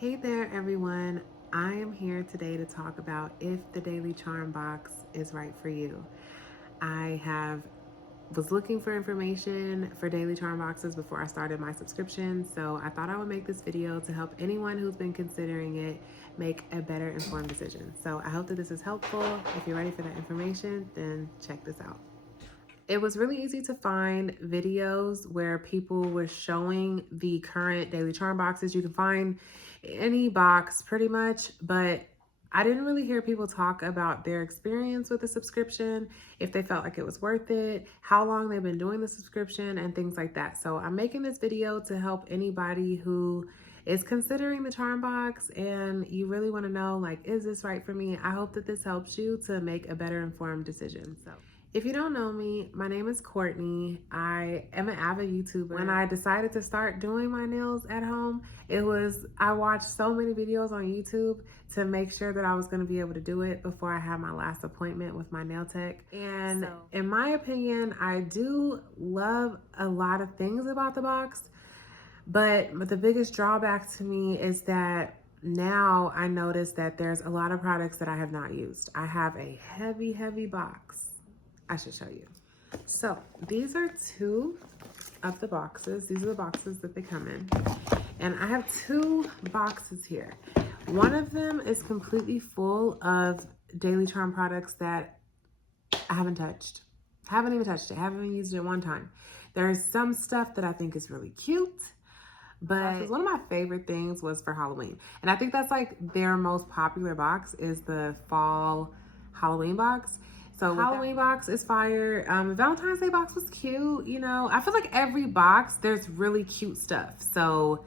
Hey there, everyone. I am here today to talk about if the Daily Charme box is right for you. I was looking for information for Daily Charm boxes before I started my subscription, so I thought I would make this video to help anyone who's been considering it make a better informed decision. So I hope that this is helpful. If you're ready for that information, then check this out. It was really easy to find videos where people were showing the current Daily Charm boxes. You can find any box pretty much, but I didn't really hear people talk about their experience with the subscription, if they felt like it was worth it, how long they've been doing the subscription, and things like that. So I'm making this video to help anybody who is considering the charm box and you really want to know, like, is this right for me? I hope that this helps you to make a better informed decision. So if you don't know me, my name is Courtney. I am an avid YouTuber. When I decided to start doing my nails at home, I watched so many videos on YouTube to make sure that I was going to be able to do it before I had my last appointment with my nail tech. And in my opinion, I do love a lot of things about the box, but the biggest drawback to me is that now I notice that there's a lot of products that I have not used. I have a heavy box. I should show you. So these are two of the boxes. These are the boxes that they come in. And I have two boxes here. One of them is completely full of Daily Charm products that I haven't touched. Haven't even touched it. Haven't even used it one time. There's some stuff that I think is really cute, but one of my favorite things was for Halloween. And I think that's like their most popular box is the fall Halloween box. So Halloween box is fire. Valentine's Day box was cute. You know, I feel like every box, there's really cute stuff. So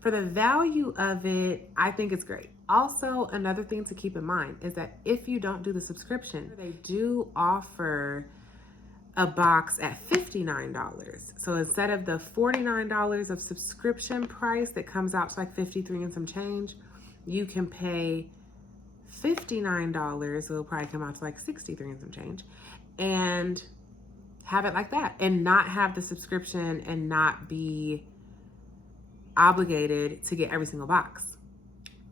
for the value of it, I think it's great. Also, another thing to keep in mind is that if you don't do the subscription, they do offer a box at $59. So instead of the $49 of subscription price that comes out to like 53 and some change, you can pay $59. It'll probably come out to like 63 and some change, and have it like that and not have the subscription and not be obligated to get every single box.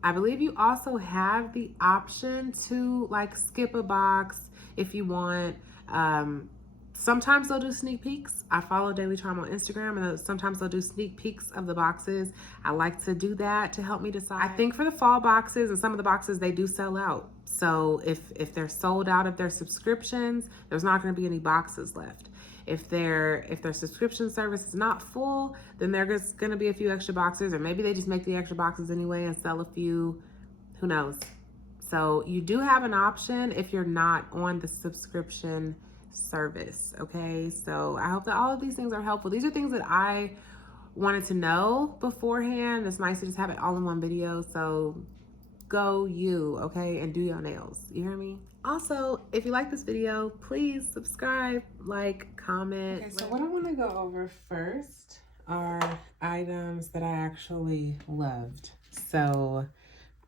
I believe you also have the option to like skip a box if you want. Sometimes they'll do sneak peeks. I follow Daily Charme on Instagram, and sometimes they'll do sneak peeks of the boxes. I like to do that to help me decide. I think for the fall boxes and some of the boxes, they do sell out. So if they're sold out of their subscriptions, there's not going to be any boxes left. If their subscription service is not full, then there's going to be a few extra boxes, or maybe they just make the extra boxes anyway and sell a few. Who knows? So you do have an option if you're not on the subscription service. Okay, so I hope that all of these things are helpful. These are things that I wanted to know beforehand. It's nice to just have it all in one video. So go you, okay, and do your nails. You hear me? Also, if you like this video, please subscribe, like, comment. Okay, so what I want to go over first are items that I actually loved. So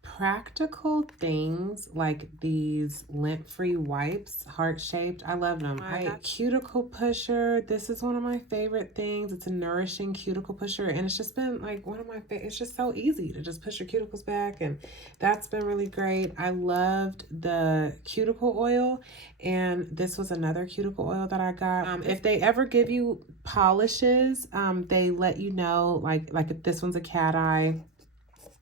practical things like these lint-free wipes, heart-shaped. I love them. Cuticle pusher. This is one of my favorite things. It's a nourishing cuticle pusher, and it's just been like one of my favorite. It's just so easy to just push your cuticles back, and that's been really great. I loved the cuticle oil, and this was another cuticle oil that I got. If they ever give you polishes, they let you know, like if this one's a cat eye,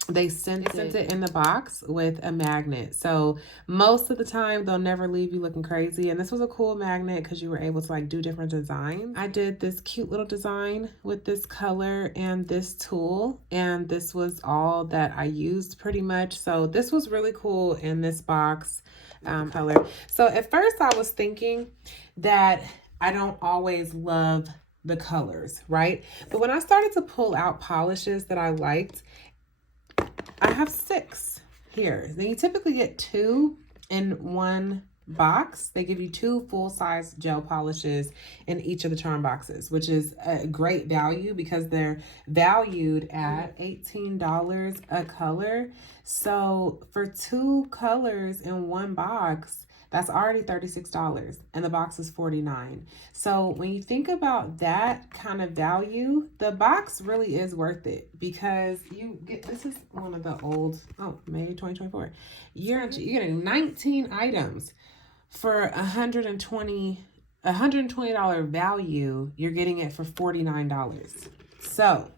they sent it in the box with a magnet. So most of the time they'll never leave you looking crazy. And this was a cool magnet because you were able to like do different designs. I did this cute little design with this color and this tool, and this was all that I used pretty much. So this was really cool in this box color. So at first I was thinking that I don't always love the colors, right? But when I started to pull out polishes that I liked, I have 6 here. Then you typically get 2 in one box. They give you 2 full-size gel polishes in each of the charm boxes, which is a great value because they're valued at $18 a color. So for 2 colors in one box, That's already $36 and the box is $49. So when you think about that kind of value, the box really is worth it because you get, this is one of the old, May 2024. You're getting 19 items for $120 value. You're getting it for $49. So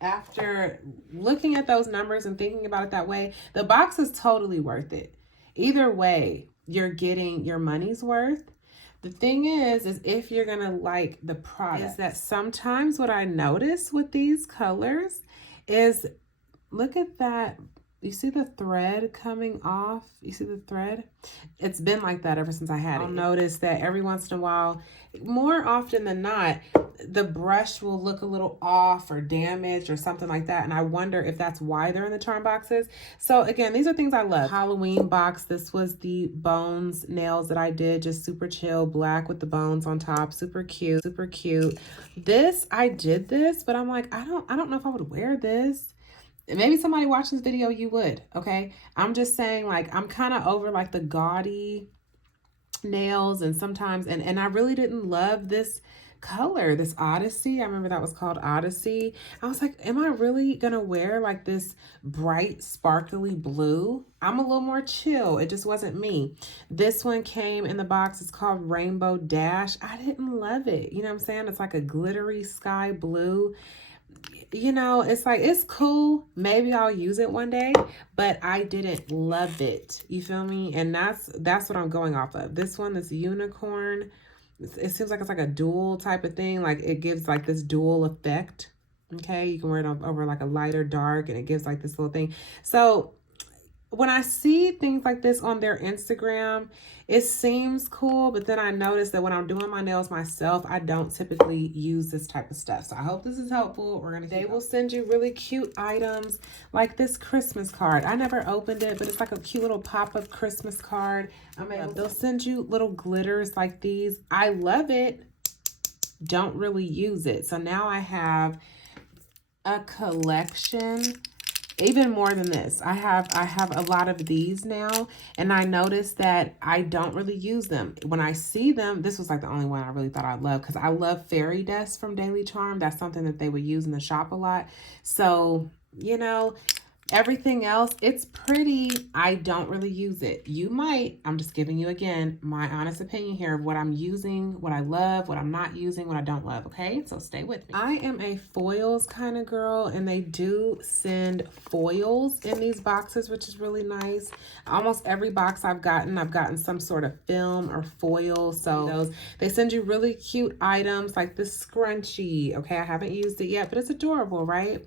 after looking at those numbers and thinking about it that way, the box is totally worth it. Either way, you're getting your money's worth. The thing is if you're going to like the product, is that sometimes what I notice with these colors is, look at that. You see the thread coming off? You see the thread? It's been like that ever since I had it. I'll notice that every once in a while, more often than not, the brush will look a little off or damaged or something like that. And I wonder if that's why they're in the charm boxes. So again, these are things I love. Halloween box. This was the bones nails that I did. Just super chill, black with the bones on top. Super cute, super cute. This, I did this, but I'm like, I don't know if I would wear this. Maybe somebody watching this video, you would, okay? I'm just saying, like, I'm kind of over, like, the gaudy nails and sometimes, and I really didn't love this color, this Odyssey. I remember that was called Odyssey. I was like, am I really going to wear, like, this bright, sparkly blue? I'm a little more chill. It just wasn't me. This one came in the box. It's called Rainbow Dash. I didn't love it. You know what I'm saying? It's like a glittery sky blue. You know, it's like, it's cool. Maybe I'll use it one day, but I didn't love it. You feel me? And that's what I'm going off of. This one, this unicorn, it seems like it's like a dual type of thing. Like it gives like this dual effect. Okay. You can wear it over like a lighter dark and it gives like this little thing. So when I see things like this on their Instagram, it seems cool, but then I notice that when I'm doing my nails myself, I don't typically use this type of stuff. So I hope this is helpful. They will send you really cute items like this Christmas card. I never opened it, but it's like a cute little pop-up Christmas card. They'll send you little glitters like these. I love it. Don't really use it. So now I have a collection. Even more than this, I have a lot of these now, and I noticed that I don't really use them. When I see them, this was like the only one I really thought I'd love because I love fairy dust from Daily Charme. That's something that they would use in the shop a lot. So, you know, everything else, it's pretty. I don't really use it. You might. I'm just giving you, again, my honest opinion here of what I'm using, what I love, what I'm not using, what I don't love, okay? So stay with me. I am a foils kind of girl, and they do send foils in these boxes, which is really nice. Almost every box I've gotten some sort of film or foil. So they send you really cute items like this scrunchie, okay? I haven't used it yet, but it's adorable, right?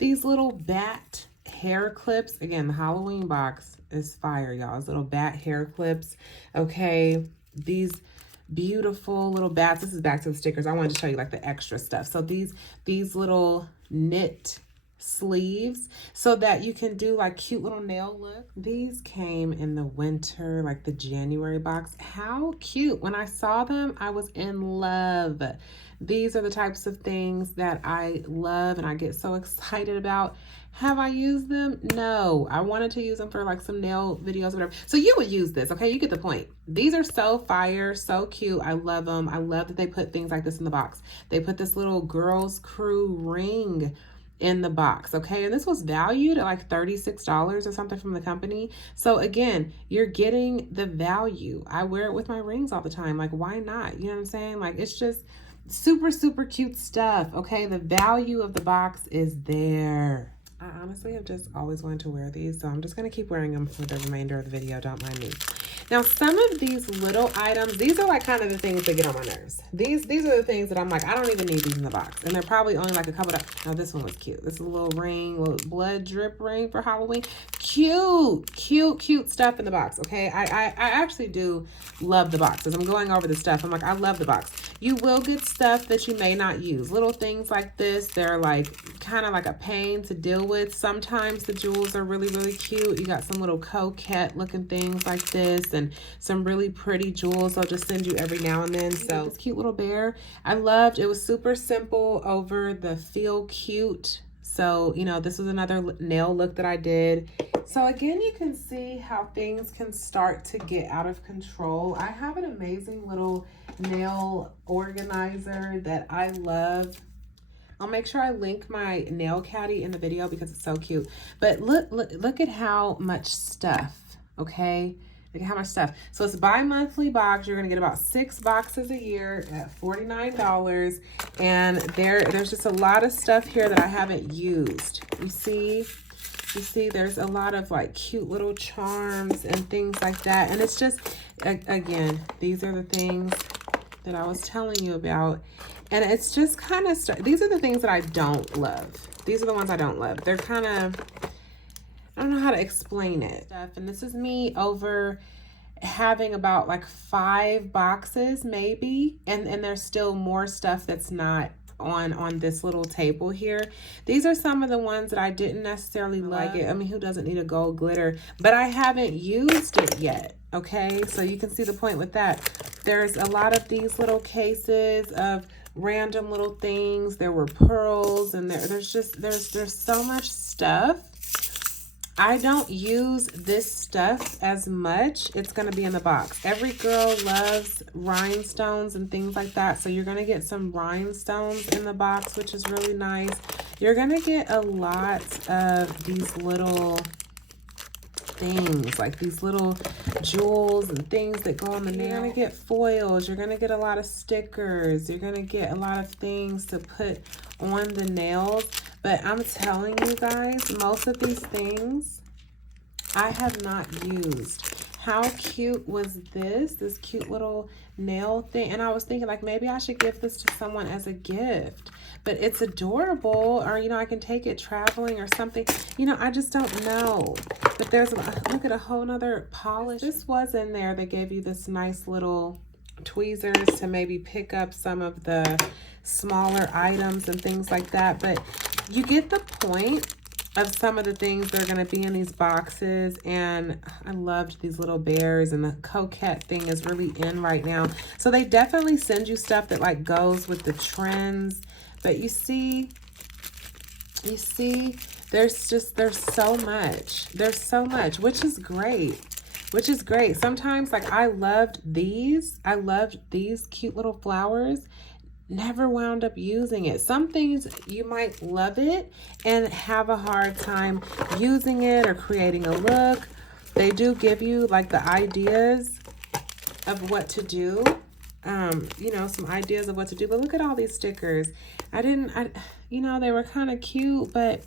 These little bat hair clips. Again, the Halloween box is fire, y'all. These little bat hair clips. Okay, these beautiful little bats. This is back to the stickers. I wanted to show you like the extra stuff. So these little knit sleeves so that you can do like cute little nail look. These came in the winter, like the January box. How cute. When I saw them, I was in love. These are the types of things that I love and I get so excited about. Have I used them? No. I wanted to use them for like some nail videos, whatever. So you would use this, okay? You get the point. These are so fire, so cute. I love them. I love that they put things like this in the box. They put this little girls crew ring in the box, okay? And this was valued at like $36 or something from the company. So again, you're getting the value. I wear it with my rings all the time. Like, why not? You know what I'm saying? Like, it's just super, super cute stuff, okay? The value of the box is there. I honestly have just always wanted to wear these, so I'm just going to keep wearing them for the remainder of the video. Don't mind me. Now, some of these little items, these are like kind of the things that get on my nerves. These are the things that I'm like, I don't even need these in the box. And they're probably only like a couple of, now this one was cute. This is a little ring, little blood drip ring for Halloween. Cute, cute, cute stuff in the box, okay? I actually do love the boxes. I'm going over the stuff. I'm like, I love the box. You will get stuff that you may not use. Little things like this, they're like kind of like a pain to deal with. Sometimes the jewels are really, really cute. You got some little coquette looking things like this and some really pretty jewels they'll just send you every now and then. So this cute little bear, I loved. It was super simple over the feel cute. So, you know, this was another nail look that I did. So again, you can see how things can start to get out of control. I have an amazing little nail organizer that I love. I'll make sure I link my nail caddy in the video because it's so cute. But look at how much stuff, okay? Look at how much stuff. So it's bi-monthly box. You're gonna get about 6 boxes a year at $49. And there's just a lot of stuff here that I haven't used. You see there's a lot of like cute little charms and things like that. And it's just, again, these are the things that I was telling you about. And it's just kind of, these are the things that I don't love. These are the ones I don't love. They're kind of, I don't know how to explain it. And this is me over having about like 5 boxes maybe. And there's still more stuff that's not on this little table here. These are some of the ones that I didn't necessarily like it. I mean, who doesn't need a gold glitter? But I haven't used it yet. Okay, so you can see the point with that. There's a lot of these little cases of random little things. There were pearls, and there's so much stuff. I don't use this stuff as much. It's going to be in the box. Every girl loves rhinestones and things like that. So you're going to get some rhinestones in the box, which is really nice. You're going to get a lot of these little things, like these little jewels and things that go on the nail. You're going to get foils. You're going to get a lot of stickers. You're going to get a lot of things to put on the nails. But I'm telling you guys, most of these things I have not used. How cute was this cute little nail thing? And I was thinking like maybe I should give this to someone as a gift. But it's adorable, or you know, I can take it traveling or something. You know, I just don't know. But there's look at a whole nother polish. This was in there. They gave you this nice little tweezers to maybe pick up some of the smaller items and things like that. But you get the point of some of the things that are going to be in these boxes. And I loved these little bears, and the coquette thing is really in right now. So they definitely send you stuff that like goes with the trends. But you see, there's so much, which is great. Sometimes like I loved these cute little flowers. Never wound up using it. Some things you might love it and have a hard time using it or creating a look. They do give you like the ideas of what to do. You know, some ideas of what to do. But look at all these stickers. You know, they were kind of cute, but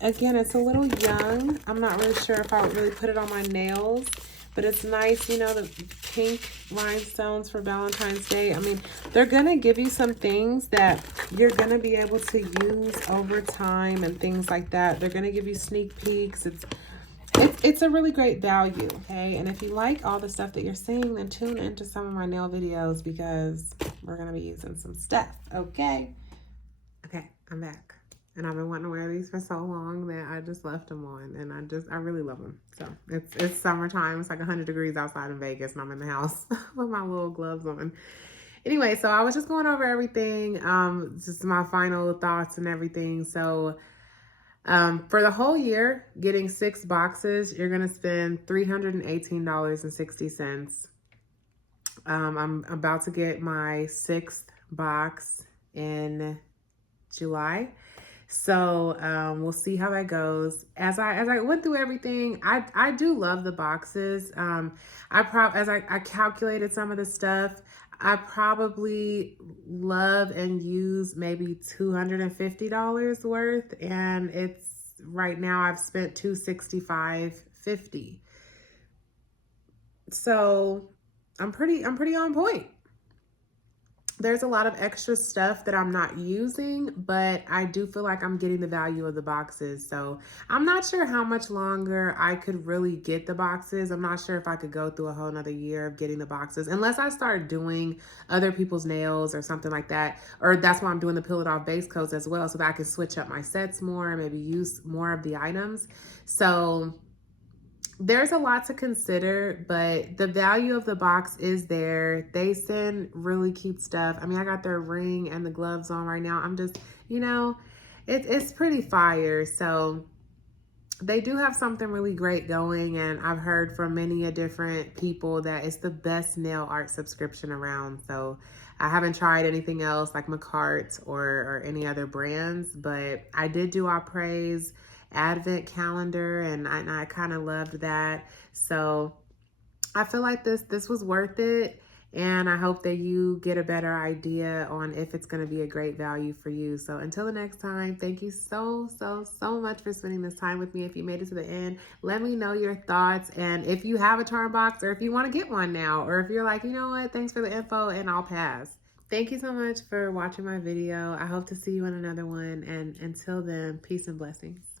again, it's a little young. I'm not really sure if I would really put it on my nails. But it's nice, you know, the pink rhinestones for Valentine's Day. I mean, they're going to give you some things that you're going to be able to use over time and things like that. They're going to give you sneak peeks. It's a really great value, okay? And if you like all the stuff that you're seeing, then tune into some of my nail videos because we're going to be using some stuff, okay? Okay, I'm back. And I've been wanting to wear these for so long that I just left them on. And I really love them. So it's summertime. It's like 100 degrees outside in Vegas. And I'm in the house with my little gloves on. Anyway, so I was just going over everything. Just my final thoughts and everything. So for the whole year, getting 6 boxes, you're going to spend $318.60. I'm about to get my 6th box in July. So we'll see how that goes. As I went through everything, I do love the boxes. As I calculated some of the stuff, I probably love and use maybe $250 worth, and it's right now I've spent $265.50. So I'm pretty on point. There's a lot of extra stuff that I'm not using, but I do feel like I'm getting the value of the boxes. So I'm not sure how much longer I could really get the boxes. I'm not sure if I could go through a whole nother year of getting the boxes, unless I start doing other people's nails or something like that. Or that's why I'm doing the Peel It Off base coats as well, so that I can switch up my sets more, maybe use more of the items. So there's a lot to consider, but the value of the box is there. They send really cute stuff. I mean, I got their ring and the gloves on right now. I'm just, you know, it's pretty fire. So they do have something really great going, and I've heard from many a different people that it's the best nail art subscription around. So I haven't tried anything else like McCart or any other brands, but I did do Praise advent calendar, and I kind of loved that. So I feel like this was worth it, and I hope that you get a better idea on if it's going to be a great value for you. So until the next time, thank you so much for spending this time with me. If you made it to the end, let me know your thoughts, and if you have a charm box or if you want to get one now, or if you're like, you know what, thanks for the info and I'll pass. Thank you so much for watching my video. I hope to see you in another one, and until then, peace and blessings.